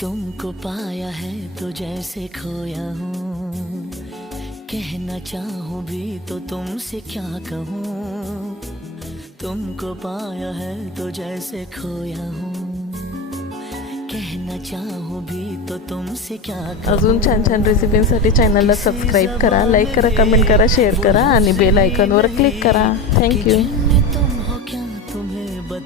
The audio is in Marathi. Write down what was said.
तुमको पाया है तो जैसे खोया हूँ, कहना चाहूँ भी तो तुमसे क्या कहूँ। तुमको पाया है तो जैसे खोया हूँ, कहना चाहूँ भी तो तुमसे क्या कहूँ। अजून छान छान रेसिपींसाठी चॅनलला सबस्क्राईब करा, लाईक करा, कमेंट करा, शेअर करा आणि बेल आयकॉनवर क्लिक करा. थँक्यू.